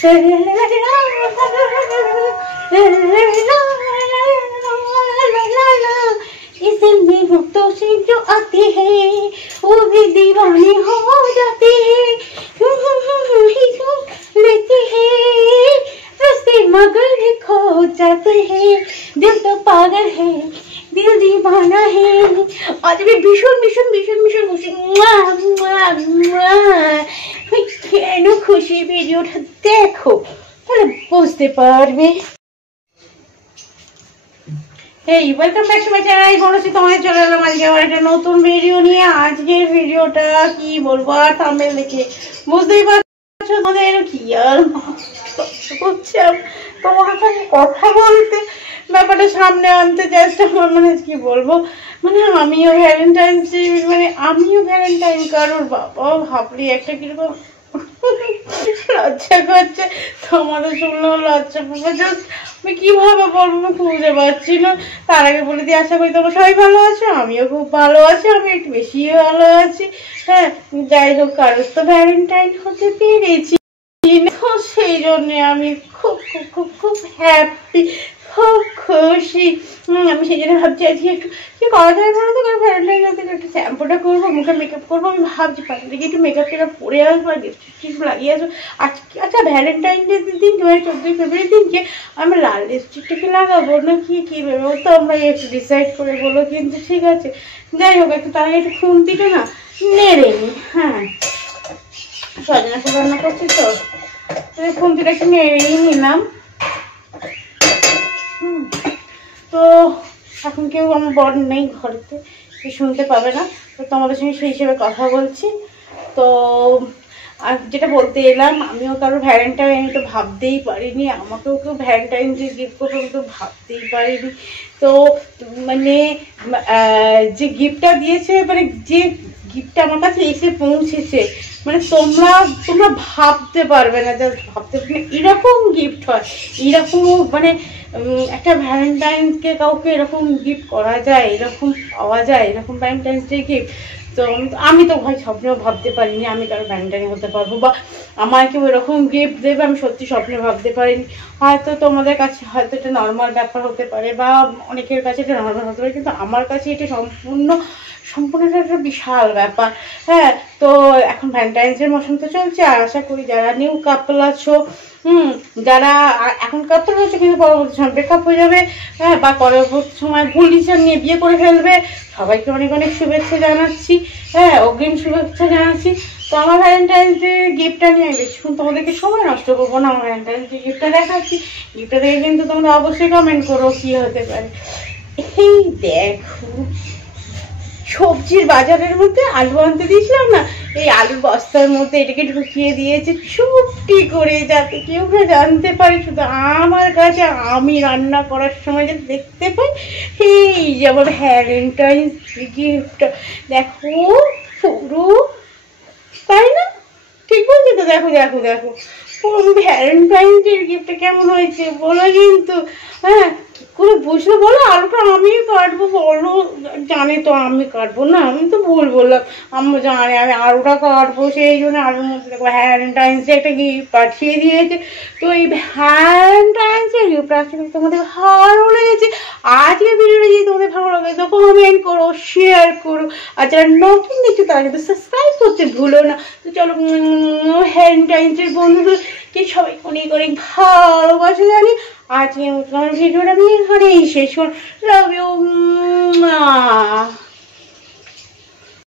इस दिल में तो से जो आती है वो भी दीवानी हो जाती है, लेती है रास्ते मगर खो जाते हैं। दिल तो पागल है, दिल दीवाना है। आज भी भीषण भीषण भीषण भीषण खुशी, কেন খুশি ভিডিওটা দেখো তাহলে বুঝতে পারবে। এই welcome back to my channel. বলছি তোমাদের চলে এলাম আজকে আবার একটা নতুন ভিডিও নিয়ে। আজকের ভিডিওটা কি বলবো, আর থাম্বনেল দেখে বুঝতেই পারছো তোমাদের কি আর করছে তোমার সাথে কথা বলতে, ব্যাপারটা সামনে আনতে চেষ্টা মানে কি বলবো, মানে আমিও ভ্যালেন্টাইন্স ডে, মানে আমিও ভ্যালেন্টাইন কারোর বাবা ভাবলি একটা কিরকম লজ্জা করছে। তোমাদের শুনলেও লজ্জা পাবো, জাস্ট আমি কিভাবে বলবো খুঁজে পাচ্ছি না। তার আগে বলে দিই আশা করি তোমরা সবাই ভালো আছো, আমিও খুব ভালো আছি, আমি একটু বেশি ভালো আছি। হ্যাঁ যাই হোক, কারোর তো ভ্যালেন্টাইন হতে পেরেছি, সেই জন্য আমি খুব খুব খুব খুব হ্যাপি, খুব খুশি। আমি সেই জন্য ভাবছি আজকে একটু কি করা যায় বলো তো, কারণ ভ্যালেন্টাইন থেকে একটু শ্যাম্পুটা করবো, মুখে মেকআপ করবো। আমি ভাবছি পাশে থেকে একটু মেকআপ টেকআপ পরে আসবো আর লিপস্টিক লাগিয়ে আসবো। আচ্ছা ভ্যালেন্টাইন ডে দিন 14 ফেব্রুয়ারি দিনকে আমি লাল লিপস্টিকটাকে লাগাবো না কি কি ভেবে তো আমরা একটু ডিসাইড করে বলো কিন্তু, ঠিক আছে? যাই হোক, একটু তার আগে একটু খুন্তিটা না নেড়ে নি। হ্যাঁ সজনা ফুল রান্না করছি তো খুন্তিটা একটু নেড়েই নিলাম। তো এখন কেউ আমার বর নেই ঘরেতে, শুনতে পাবে না, তো তোমাদের সঙ্গে সেই হিসেবে কথা বলছি। তো আর যেটা বলতে এলাম, আমিও কারোর ভ্যালেন্টাইন আমি তো ভাবতেই পারিনি, আমাকেও কেউ ভ্যালেন্টাইন যে গিফট করবে আমি তো ভাবতেই পারিনি। তো মানে যে গিফটটা দিয়েছে, মানে যে গিফটটা আমার কাছে এসে পৌঁছেছে, মানে তোমরা ভাবতে পারবে না, জাস্ট ভাবতে পারবে না এরকম গিফট হয়, এরকম মানে একটা ভ্যালেন্টাইন্সকে কাউকে এরকম গিফট করা যায়, এরকম পাওয়া যায়, এরকম ভ্যালেন্টাইন্স ডে গিফট। তো আমি তো ভাই স্বপ্নেও ভাবতে পারিনি আমি কারো ভ্যালেন্টাইন হতে পারবো, বা আমার কেউ এরকম গিফট দেবে আমি সত্যি স্বপ্নে ভাবতে পারিনি। হয়তো তোমাদের কাছে হয়তো এটা নর্মাল ব্যাপার হতে পারে, বা অনেকের কাছে এটা নর্মাল হতে পারে, কিন্তু আমার কাছে এটা সম্পূর্ণ একটা বিশাল ব্যাপার। হ্যাঁ তো এখন ভ্যালেন্টাইন্সের মৌসুম তো চলছে, আর আশা করি যারা নিউ কাপল আছো, যারা এখন কাপল হচ্ছে কিন্তু পরবর্তী সময় ব্রেকআপ হয়ে যাবে, হ্যাঁ বা পরবর্তী সময় ভুল ডিসিশন নিয়ে বিয়ে করে ফেলবে, সবাইকে অনেক অনেক শুভেচ্ছা জানাচ্ছি। হ্যাঁ অগ্রিম শুভেচ্ছা জানাচ্ছি। তো আমার ভ্যালেন্টাইন্স ডে গিফটটা নিয়ে আমি বেশিক্ষণ তোমাদেরকে সময় নষ্ট করবো না, আমার ভ্যালেন্টাইন্স ডে গিফটটা দেখাচ্ছি। গিফটটা দেখে কিন্তু তোমরা অবশ্যই কমেন্ট করো কি হতে পারে। এই দেখো সবজির বাজারের মধ্যে আলু আনতে দিয়েছিলাম না, এই আলুর বস্তার মধ্যে এটাকে ঢুকিয়ে দিয়েছে চুপটি করে, যাতে কেউ না জানতে পারে, শুধু আমার কাছে আমি রান্না করার সময় যাতে দেখতে পাই। এই যে আমার ভ্যালেন্টাইন্স গিফট দেখো পুরো, তাই না? ঠিক বলছি তো? দেখো দেখো দেখো পুরো ভ্যালেন্টাইন্স এর গিফটটা কেমন হয়েছে বলো কিন্তু। হ্যাঁ কি করে বুঝলো বলো? আলুটা আমি কাটবো বলো, জানে তো আমি কাটবো না, আমি তো ভুল বললাম, আমি জানি আমি আলুটা কাটবো, সেই জন্য আলুর মধ্যে দেখো ভ্যালেন্টাইন্স ডে একটা গিফট পাঠিয়ে দিয়েছে। তো এই ভ্যালেন্টাইন্স ডে গিফট আসলে তোমাদের ভালো লেগেছে, আজকে ভিডিওটা যদি তোমাদের ভালো লাগে তো কমেন্ট করো, শেয়ার করো, আর যারা নতুন দেখছো তারা কিন্তু সাবস্ক্রাইব করতে ভুলো না। তো চলো ভ্যালেন্টাইন্সের বন্ধুদেরকে সবাই অনেক অনেক ভালোবাসা জানি। আজকে আমার ভিডিওটা আমি এখানেই শেষ করলাম। Love you.